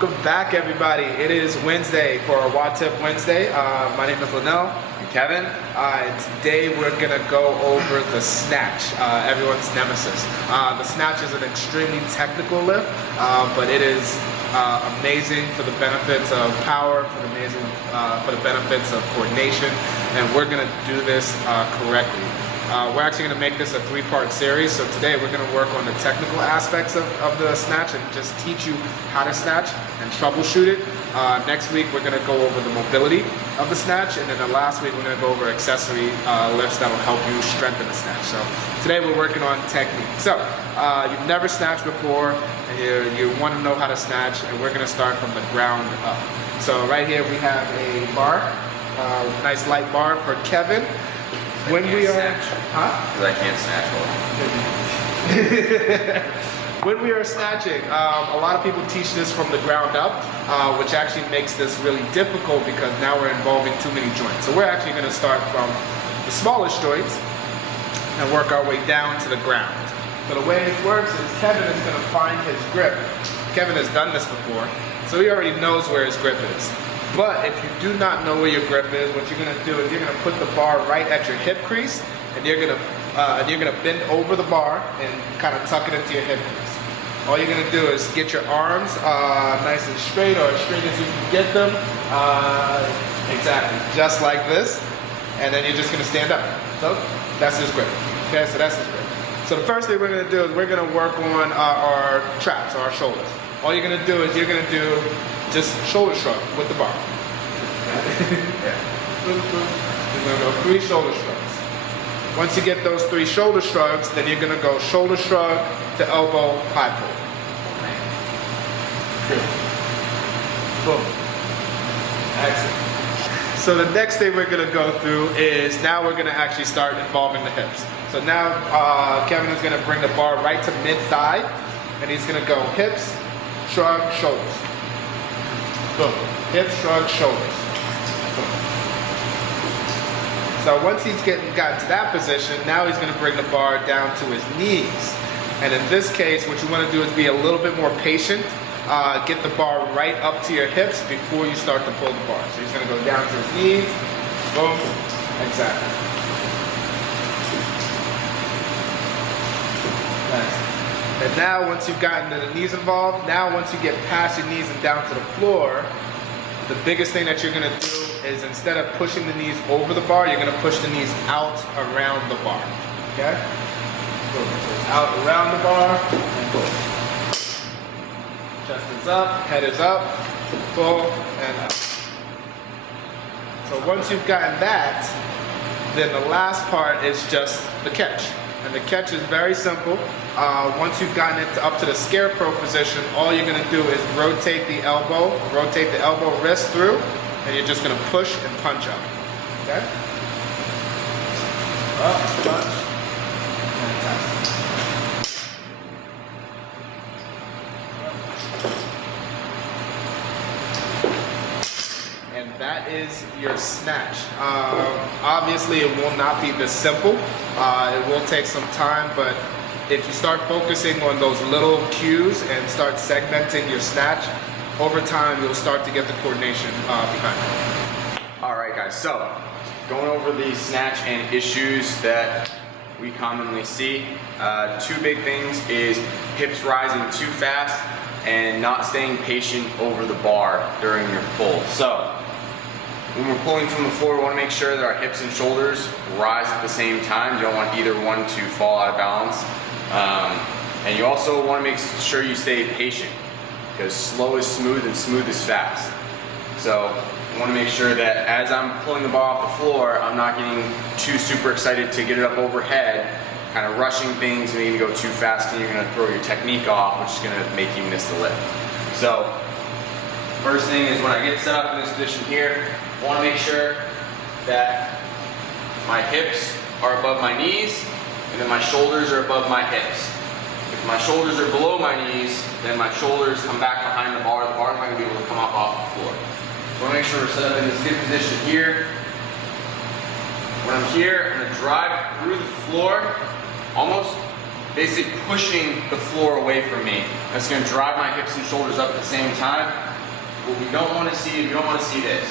Welcome back, everybody. It is Wednesday for our WOD Tip Wednesday. My name is Lanell. And Kevin. And today we're going to go over the Snatch, everyone's nemesis. The Snatch is an extremely technical lift, but it is amazing for the benefits of power, for the benefits of coordination, and we're going to do this correctly. We're actually going to make this a three-part series, so today we're going to work on the technical aspects of the Snatch and just teach you how to snatch and troubleshoot it. Next week we're going to go over the mobility of the Snatch, and then the last week we're going to go over accessory lifts that will help you strengthen the Snatch. So today we're working on technique. So you've never snatched before, and you want to know how to snatch, and we're going to start from the ground up. So right here we have a bar, nice light bar for Kevin. When we are, because I can't snatch well. When we are snatching, a lot of people teach this from the ground up, which actually makes this really difficult because now we're involving too many joints. So we're actually going to start from the smallest joints and work our way down to the ground. So the way it works is Kevin is going to find his grip. Kevin has done this before, so he already knows where his grip is. But if you do not know where your grip is, what you're going to do is you're going to put the bar right at your hip crease, and you're going to bend over the bar and kind of tuck it into your hip crease. All you're going to do is get your arms nice and straight, or as straight as you can get them. Exactly, just like this. And then you're just going to stand up. So that's his grip. Okay, so that's his grip. So the first thing we're going to do is we're going to work on our traps, or our shoulders. All you're going to do is you're going to do just shoulder shrug with the bar. Yeah. You're going to go 3 shoulder shrugs. Once you get those 3 shoulder shrugs, then you're going to go shoulder shrug to elbow high pull. Boom. Excellent. So the next thing we're going to go through is now we're going to actually start involving the hips. So now Kevin is going to bring the bar right to mid-thigh, and he's going to go hips, shrug, shoulders. Boom. Hips, shrug, shoulders. Boom. So once he's gotten to that position, now he's going to bring the bar down to his knees. And in this case, what you want to do is be a little bit more patient. Get the bar right up to your hips before you start to pull the bar. So he's going to go down to his knees. Boom. Exactly. Nice. And now once you've gotten the knees involved, now once you get past your knees and down to the floor, the biggest thing that you're going to do is instead of pushing the knees over the bar, you're going to push the knees out around the bar. Okay? Boom. So out around the bar, and boom. Chest is up, head is up, pull, and up. So once you've gotten that, then the last part is just the catch. And the catch is very simple. Once you've gotten it up to the scarecrow position, all you're going to do is rotate the elbow wrist through, and you're just going to push and punch up. Okay? Up, punch. Fantastic. And that is your snatch. Obviously, it will not be this simple. It will take some time, but if you start focusing on those little cues and start segmenting your snatch, over time you'll start to get the coordination behind it. Alright guys, so going over the snatch and issues that we commonly see. 2 big things is hips rising too fast and not staying patient over the bar during your pull. So when we're pulling from the floor, we want to make sure that our hips and shoulders rise at the same time. You don't want either one to fall out of balance. And you also want to make sure you stay patient, because slow is smooth and smooth is fast. So I want to make sure that as I'm pulling the bar off the floor, I'm not getting too super excited to get it up overhead, kind of rushing things, and maybe go too fast and you're going to throw your technique off, which is going to make you miss the lift. So first thing is when I get set up in this position here, I want to make sure that my hips are above my knees and then my shoulders are above my hips. If my shoulders are below my knees, then my shoulders come back behind the bar. The bar is not going to be able to come up off the floor. So I want to make sure we're set up in this good position here. When I'm here, I'm going to drive through the floor, almost basically pushing the floor away from me. That's going to drive my hips and shoulders up at the same time. What we don't want to see, we don't want to see this.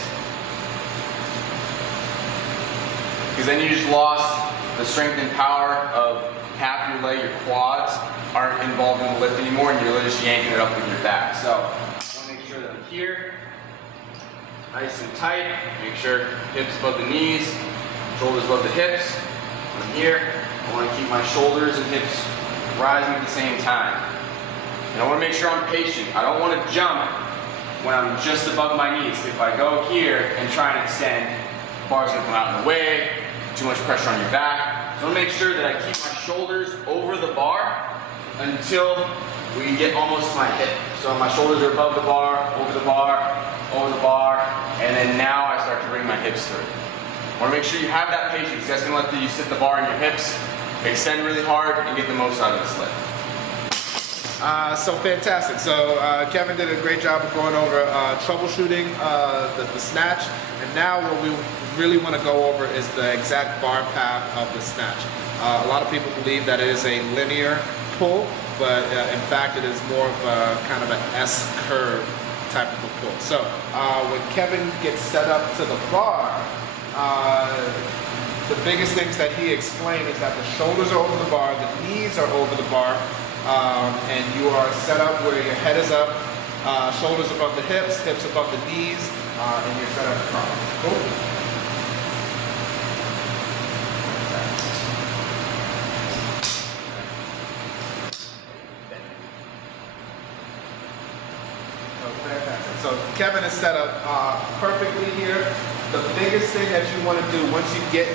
Because then you just lost the strength and power of half your leg, your quads aren't involved in the lift anymore, and you're literally just yanking it up with your back. So I want to make sure that I'm here, nice and tight. Make sure hips above the knees, shoulders above the hips. When I'm here, I want to keep my shoulders and hips rising at the same time. And I want to make sure I'm patient. I don't want to jump when I'm just above my knees. If I go here and try and extend, the bar's going to come out in the way, too much pressure on your back. So I want to make sure that I keep my shoulders over the bar until we get almost to my hip. So my shoulders are above the bar, over the bar, and then now I start to bring my hips through. I want to make sure you have that patience. That's going to let you sit the bar in your hips, extend really hard, and get the most out of this lift. So fantastic. So Kevin did a great job of going over troubleshooting the snatch, and now what we really want to go over is the exact bar path of the snatch. A lot of people believe that it is a linear pull, but in fact it is more of a kind of an S-curve type of a pull. So when Kevin gets set up to the bar, the biggest things that he explained is that the shoulders are over the bar, the knees are over the bar, and you are set up where your head is up, shoulders above the hips, hips above the knees, and you're set up properly. Cool. So Kevin is set up perfectly here. The biggest thing that you want to do once you get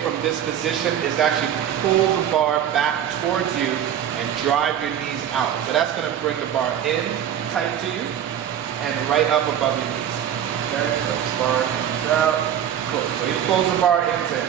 from this position is actually pull the bar back towards you and drive your knees out. So that's going to bring the bar in tight to you and right up above your knees. Okay, so the bar comes out. Cool. So he pulls the bar into him.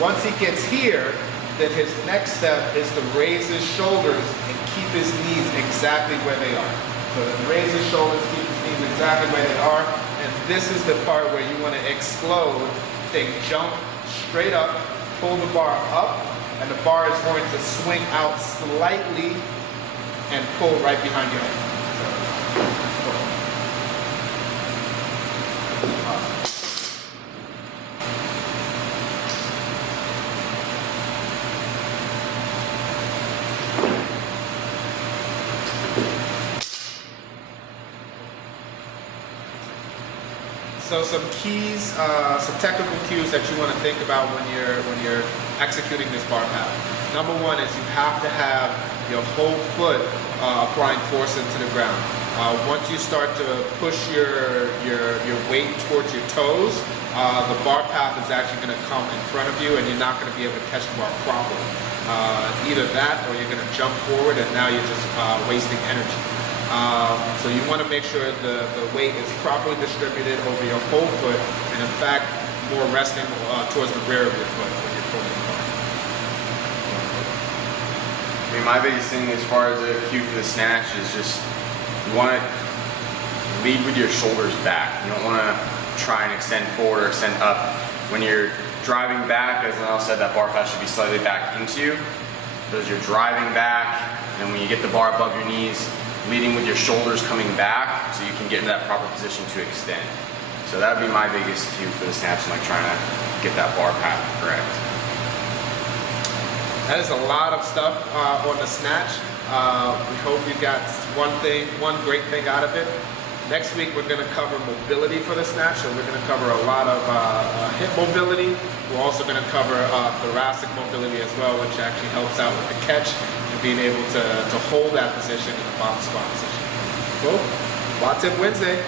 Once he gets here, then his next step is to raise his shoulders and keep his knees exactly where they are. So raise his shoulders, keep his knees exactly where they are, and this is the part where you want to explode. Then jump straight up, pull the bar up, and the bar is going to swing out slightly and pull right behind your head. So some keys, some technical cues that you want to think about when you're executing this bar path. Number one is you have to have your whole foot applying force into the ground. Once you start to push your weight towards your toes, the bar path is actually going to come in front of you, and you're not going to be able to catch the bar properly. Either that, or you're going to jump forward, and now you're just wasting energy. So you want to make sure the weight is properly distributed over your whole foot, and in fact, more resting towards the rear of your foot when you're pulling the bar. I mean, my biggest thing as far as a cue for the snatch is just you want to lead with your shoulders back. You don't want to try and extend forward or extend up. When you're driving back, as Lanell said, that bar path should be slightly back into you. So as you're driving back, and when you get the bar above your knees, leading with your shoulders coming back so you can get in that proper position to extend. So that would be my biggest cue for the snatch, like trying to get that bar path correct. That is a lot of stuff on the snatch. We hope you got one great thing out of it. Next week we're going to cover mobility for the snatch, so we're going to cover a lot of hip mobility. We're also going to cover thoracic mobility as well, which actually helps out with the catch and being able to hold that position in the bottom squat position. Cool. WOD Tip Wednesday.